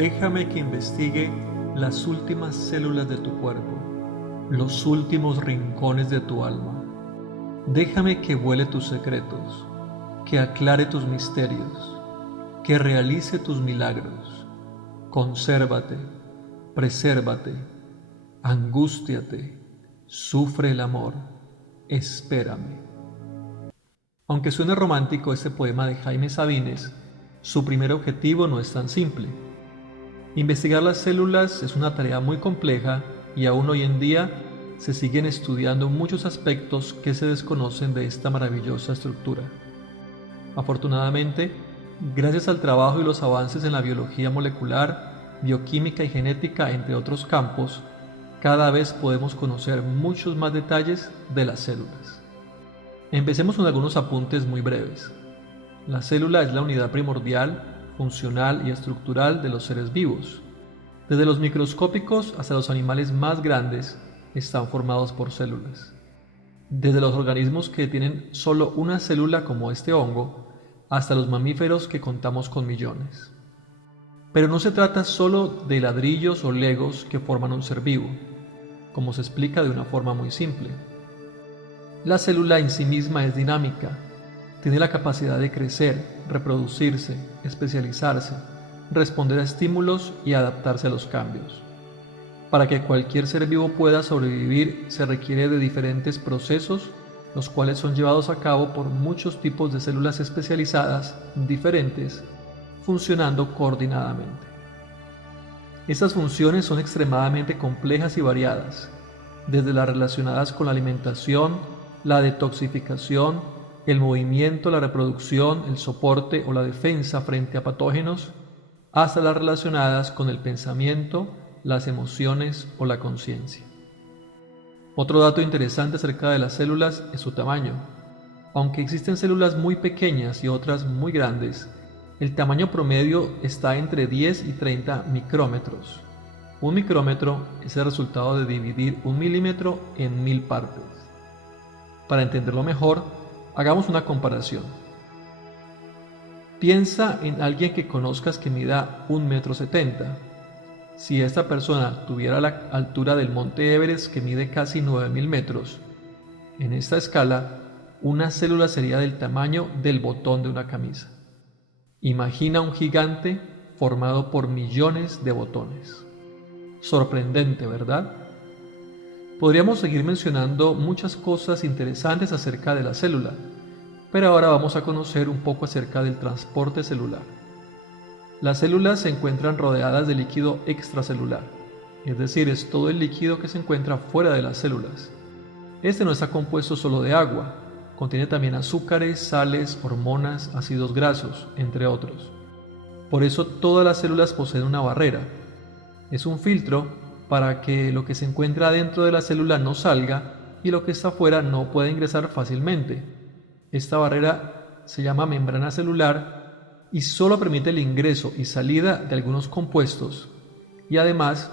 Déjame que investigue las últimas células de tu cuerpo, los últimos rincones de tu alma. Déjame que vuele tus secretos, que aclare tus misterios, que realice tus milagros. Consérvate, presérvate, angústiate, sufre el amor, espérame. Aunque suene romántico este poema de Jaime Sabines, su primer objetivo no es tan simple. Investigar las células es una tarea muy compleja y aún hoy en día se siguen estudiando muchos aspectos que se desconocen de esta maravillosa estructura. Afortunadamente, gracias al trabajo y los avances en la biología molecular, bioquímica y genética, entre otros campos, cada vez podemos conocer muchos más detalles de las células. Empecemos con algunos apuntes muy breves. La célula es la unidad primordial, funcional y estructural de los seres vivos. Desde los microscópicos hasta los animales más grandes están formados por células. Desde los organismos que tienen solo una célula como este hongo, hasta los mamíferos que contamos con millones. Pero no se trata solo de ladrillos o legos que forman un ser vivo, como se explica de una forma muy simple. La célula en sí misma es dinámica, tiene la capacidad de crecer, reproducirse, especializarse, responder a estímulos y adaptarse a los cambios. Para que cualquier ser vivo pueda sobrevivir se requiere de diferentes procesos, los cuales son llevados a cabo por muchos tipos de células especializadas diferentes, funcionando coordinadamente. Estas funciones son extremadamente complejas y variadas, desde las relacionadas con la alimentación, la detoxificación, el movimiento, la reproducción, el soporte o la defensa frente a patógenos, hasta las relacionadas con el pensamiento, las emociones o la conciencia. Otro dato interesante acerca de las células es su tamaño. Aunque existen células muy pequeñas y otras muy grandes, el tamaño promedio está entre 10 y 30 micrómetros. Un micrómetro es el resultado de dividir un milímetro en 1000 partes. Para entenderlo mejor, hagamos una comparación. Piensa en alguien que conozcas que mida 1,70 m. Si esta persona tuviera la altura del monte Everest, que mide casi 9000 metros, en esta escala, una célula sería del tamaño del botón de una camisa. Imagina un gigante formado por millones de botones. Sorprendente, ¿verdad? Podríamos seguir mencionando muchas cosas interesantes acerca de la célula, pero ahora vamos a conocer un poco acerca del transporte celular. Las células se encuentran rodeadas de líquido extracelular, es decir, es todo el líquido que se encuentra fuera de las células. Este no está compuesto solo de agua, contiene también azúcares, sales, hormonas, ácidos grasos, entre otros. Por eso todas las células poseen una barrera. Es un filtro para que lo que se encuentra dentro de la célula no salga y lo que está afuera no pueda ingresar fácilmente. Esta barrera se llama membrana celular y solo permite el ingreso y salida de algunos compuestos y además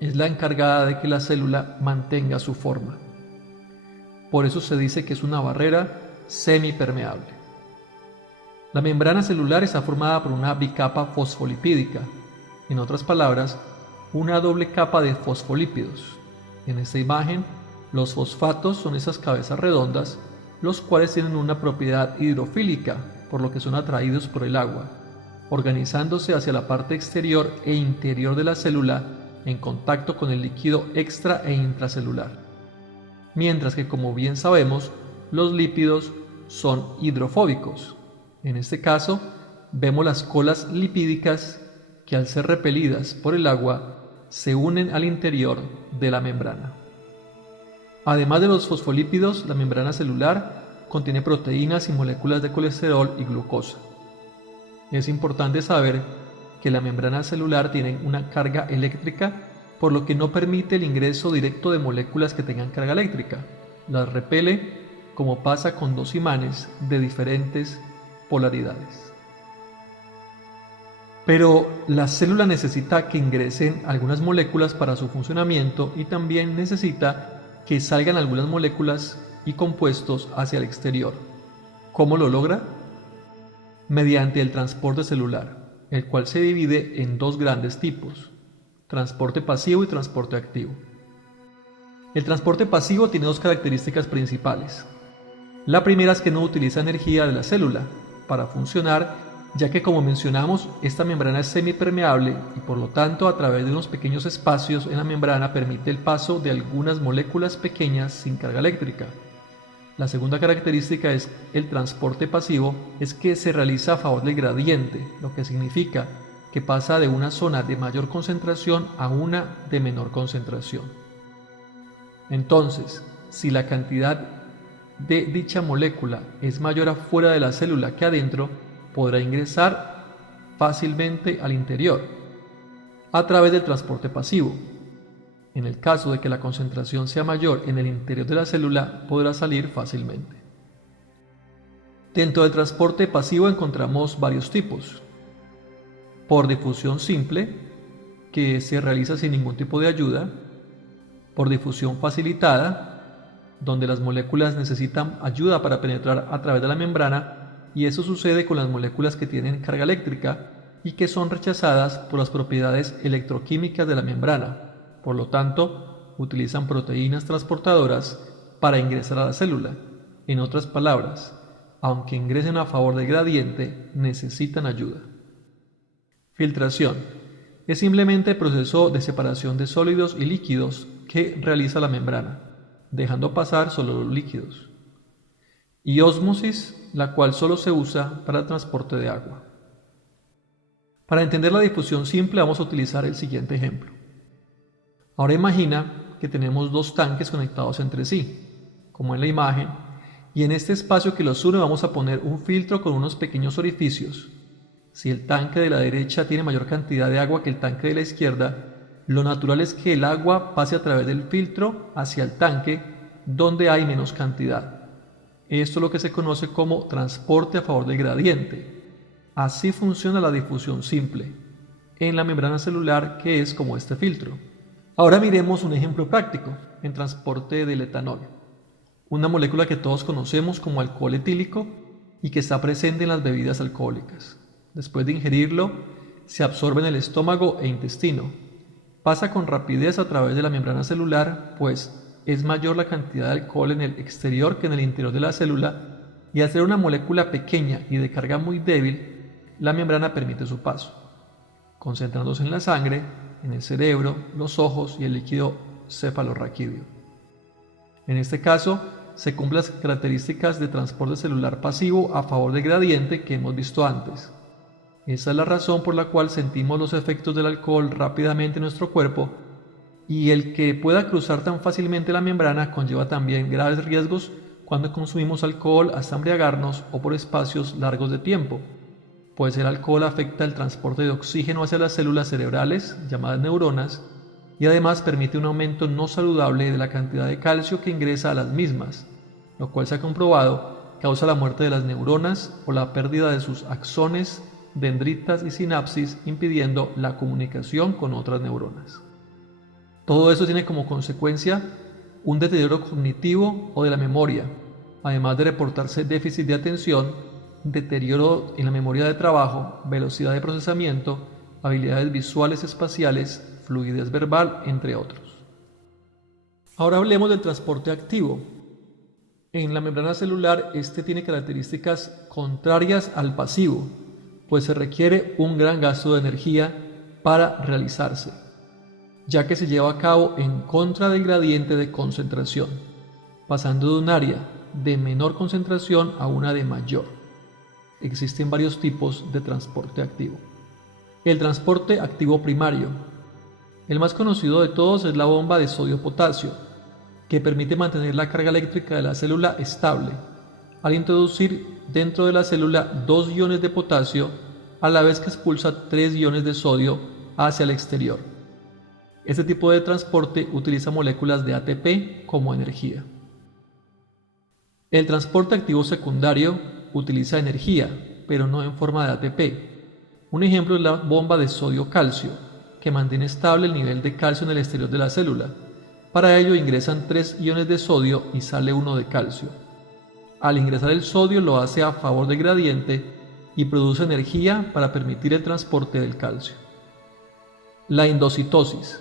es la encargada de que la célula mantenga su forma. Por eso se dice que es una barrera semipermeable. La membrana celular está formada por una bicapa fosfolipídica, en otras palabras, una doble capa de fosfolípidos. En esta imagen, los fosfatos son esas cabezas redondas, los cuales tienen una propiedad hidrofílica, por lo que son atraídos por el agua, organizándose hacia la parte exterior e interior de la célula en contacto con el líquido extra e intracelular. Mientras que, como bien sabemos, los lípidos son hidrofóbicos. En este caso, vemos las colas lipídicas que al ser repelidas por el agua se unen al interior de la membrana. Además de los fosfolípidos, la membrana celular contiene proteínas y moléculas de colesterol y glucosa. Es importante saber que la membrana celular tiene una carga eléctrica, por lo que no permite el ingreso directo de moléculas que tengan carga eléctrica. Las repele, como pasa con dos imanes de diferentes polaridades. Pero la célula necesita que ingresen algunas moléculas para su funcionamiento y también necesita que salgan algunas moléculas y compuestos hacia el exterior. ¿Cómo lo logra? Mediante el transporte celular. el cual se divide en dos grandes tipos: transporte pasivo y transporte activo. El transporte pasivo tiene dos características principales. La primera es que no utiliza energía de la célula para funcionar, ya que, como mencionamos, esta membrana es semipermeable y por lo tanto a través de unos pequeños espacios en la membrana permite el paso de algunas moléculas pequeñas sin carga eléctrica. La segunda característica es el transporte pasivo, es que se realiza a favor del gradiente, lo que significa que pasa de una zona de mayor concentración a una de menor concentración. Entonces, si la cantidad de dicha molécula es mayor afuera de la célula que adentro, podrá ingresar fácilmente al interior a través del transporte pasivo. En el caso de que la concentración sea mayor en el interior de la célula, podrá salir fácilmente. Dentro del transporte pasivo encontramos varios tipos. Por difusión simple, que se realiza sin ningún tipo de ayuda. Por difusión facilitada, donde las moléculas necesitan ayuda para penetrar a través de la membrana, y eso sucede con las moléculas que tienen carga eléctrica y que son rechazadas por las propiedades electroquímicas de la membrana. Por lo tanto, utilizan proteínas transportadoras para ingresar a la célula. En otras palabras, aunque ingresen a favor del gradiente, necesitan ayuda. Filtración. Es simplemente el proceso de separación de sólidos y líquidos que realiza la membrana, dejando pasar solo los líquidos. Y ósmosis, la cual solo se usa para el transporte de agua. Para entender la difusión simple vamos a utilizar el siguiente ejemplo. Ahora imagina que tenemos dos tanques conectados entre sí, como en la imagen, y en este espacio que los une vamos a poner un filtro con unos pequeños orificios. Si el tanque de la derecha tiene mayor cantidad de agua que el tanque de la izquierda, lo natural es que el agua pase a través del filtro hacia el tanque donde hay menos cantidad. Esto es lo que se conoce como transporte a favor del gradiente. Así funciona la difusión simple en la membrana celular, que es como este filtro. Ahora miremos un ejemplo práctico en transporte del etanol, una molécula que todos conocemos como alcohol etílico y que está presente en las bebidas alcohólicas. Después de ingerirlo, se absorbe en el estómago e intestino. Pasa con rapidez a través de la membrana celular, pues es mayor la cantidad de alcohol en el exterior que en el interior de la célula, y al ser una molécula pequeña y de carga muy débil, la membrana permite su paso, concentrándose en la sangre, en el cerebro, los ojos y el líquido cefalorraquídeo. En este caso, se cumplen las características de transporte celular pasivo a favor del gradiente que hemos visto antes. Esa es la razón por la cual sentimos los efectos del alcohol rápidamente en nuestro cuerpo, y el que pueda cruzar tan fácilmente la membrana conlleva también graves riesgos cuando consumimos alcohol hasta embriagarnos o por espacios largos de tiempo, pues el alcohol afecta el transporte de oxígeno hacia las células cerebrales, llamadas neuronas, y además permite un aumento no saludable de la cantidad de calcio que ingresa a las mismas, lo cual se ha comprobado causa la muerte de las neuronas o la pérdida de sus axones, dendritas y sinapsis, impidiendo la comunicación con otras neuronas. Todo eso tiene como consecuencia un deterioro cognitivo o de la memoria, además de reportarse déficit de atención, deterioro en la memoria de trabajo, velocidad de procesamiento, habilidades visuales espaciales, fluidez verbal, entre otros. Ahora hablemos del transporte activo. En la membrana celular, este tiene características contrarias al pasivo, pues se requiere un gran gasto de energía para realizarse, ya que se lleva a cabo en contra del gradiente de concentración, pasando de un área de menor concentración a una de mayor. Existen varios tipos de transporte activo. El transporte activo primario. El más conocido de todos es la bomba de sodio-potasio, que permite mantener la carga eléctrica de la célula estable, al introducir dentro de la célula 2 iones de potasio, a la vez que expulsa 3 iones de sodio hacia el exterior. Este tipo de transporte utiliza moléculas de ATP como energía. El transporte activo secundario utiliza energía, pero no en forma de ATP. Un ejemplo es la bomba de sodio-calcio, que mantiene estable el nivel de calcio en el exterior de la célula. Para ello ingresan 3 iones de sodio y sale 1 de calcio. Al ingresar el sodio lo hace a favor del gradiente, y produce energía para permitir el transporte del calcio. La endocitosis.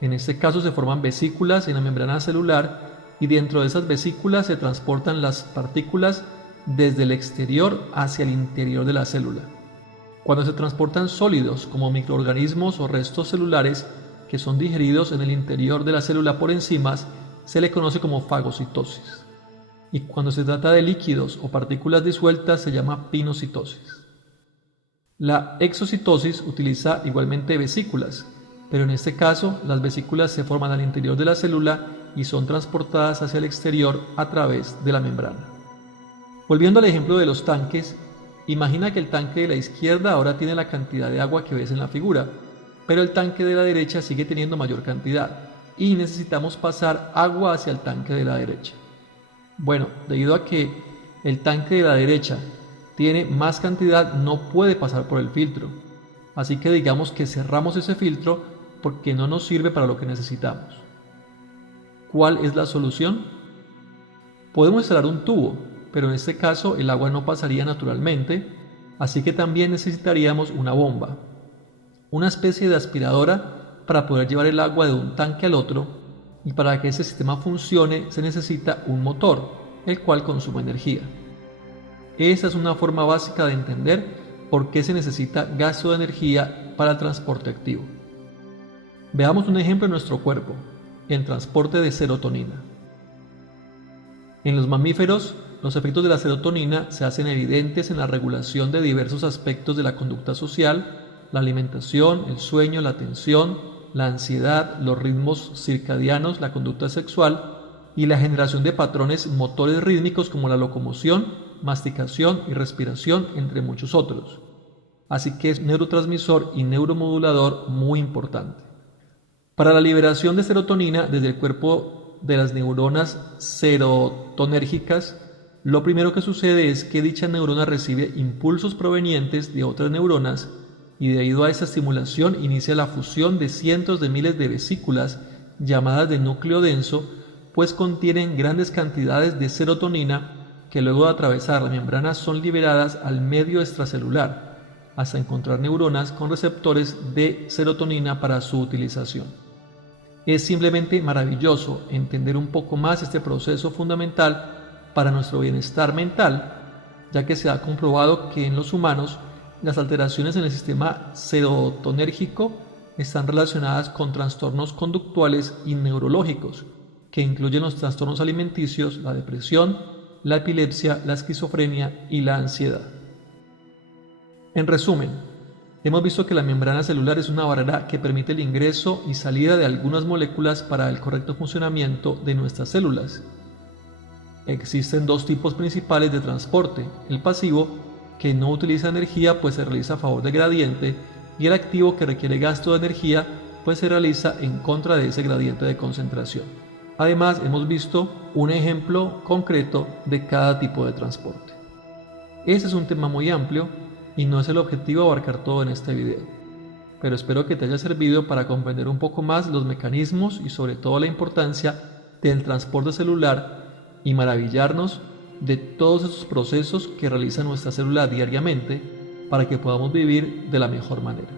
En este caso se forman vesículas en la membrana celular y dentro de esas vesículas se transportan las partículas desde el exterior hacia el interior de la célula. Cuando se transportan sólidos como microorganismos o restos celulares que son digeridos en el interior de la célula por enzimas, se le conoce como fagocitosis. Y cuando se trata de líquidos o partículas disueltas se llama pinocitosis. La exocitosis utiliza igualmente vesículas, pero en este caso las vesículas se forman al interior de la célula y son transportadas hacia el exterior a través de la membrana. Volviendo al ejemplo de los tanques, imagina que el tanque de la izquierda ahora tiene la cantidad de agua que ves en la figura, pero el tanque de la derecha sigue teniendo mayor cantidad y necesitamos pasar agua hacia el tanque de la derecha. Bueno, debido a que el tanque de la derecha tiene más cantidad, no puede pasar por el filtro, así que digamos que cerramos ese filtro porque no nos sirve para lo que necesitamos. ¿Cuál es la solución? Podemos instalar un tubo, pero en este caso el agua no pasaría naturalmente, así que también necesitaríamos una bomba, una especie de aspiradora para poder llevar el agua de un tanque al otro, y para que ese sistema funcione se necesita un motor, el cual consume energía. Esa es una forma básica de entender por qué se necesita gasto de energía para el transporte activo. Veamos un ejemplo en nuestro cuerpo, el transporte de serotonina. En los mamíferos, los efectos de la serotonina se hacen evidentes en la regulación de diversos aspectos de la conducta social, la alimentación, el sueño, la atención, la ansiedad, los ritmos circadianos, la conducta sexual y la generación de patrones motores rítmicos como la locomoción, masticación y respiración, entre muchos otros. Así que es un neurotransmisor y neuromodulador muy importante. Para la liberación de serotonina desde el cuerpo de las neuronas serotonérgicas, lo primero que sucede es que dicha neurona recibe impulsos provenientes de otras neuronas y debido a esa estimulación inicia la fusión de cientos de miles de vesículas llamadas de núcleo denso, pues contienen grandes cantidades de serotonina que luego de atravesar la membrana son liberadas al medio extracelular, hasta encontrar neuronas con receptores de serotonina para su utilización. Es simplemente maravilloso entender un poco más este proceso fundamental para nuestro bienestar mental, ya que se ha comprobado que en los humanos las alteraciones en el sistema serotonérgico están relacionadas con trastornos conductuales y neurológicos, que incluyen los trastornos alimenticios, la depresión, la epilepsia, la esquizofrenia y la ansiedad. En resumen, hemos visto que la membrana celular es una barrera que permite el ingreso y salida de algunas moléculas para el correcto funcionamiento de nuestras células. Existen dos tipos principales de transporte: el pasivo, que no utiliza energía pues se realiza a favor del gradiente, y el activo, que requiere gasto de energía pues se realiza en contra de ese gradiente de concentración. Además, hemos visto un ejemplo concreto de cada tipo de transporte. Ese es un tema muy amplio y no es el objetivo abarcar todo en este video, pero espero que te haya servido para comprender un poco más los mecanismos y sobre todo la importancia del transporte celular y maravillarnos de todos esos procesos que realiza nuestra célula diariamente para que podamos vivir de la mejor manera.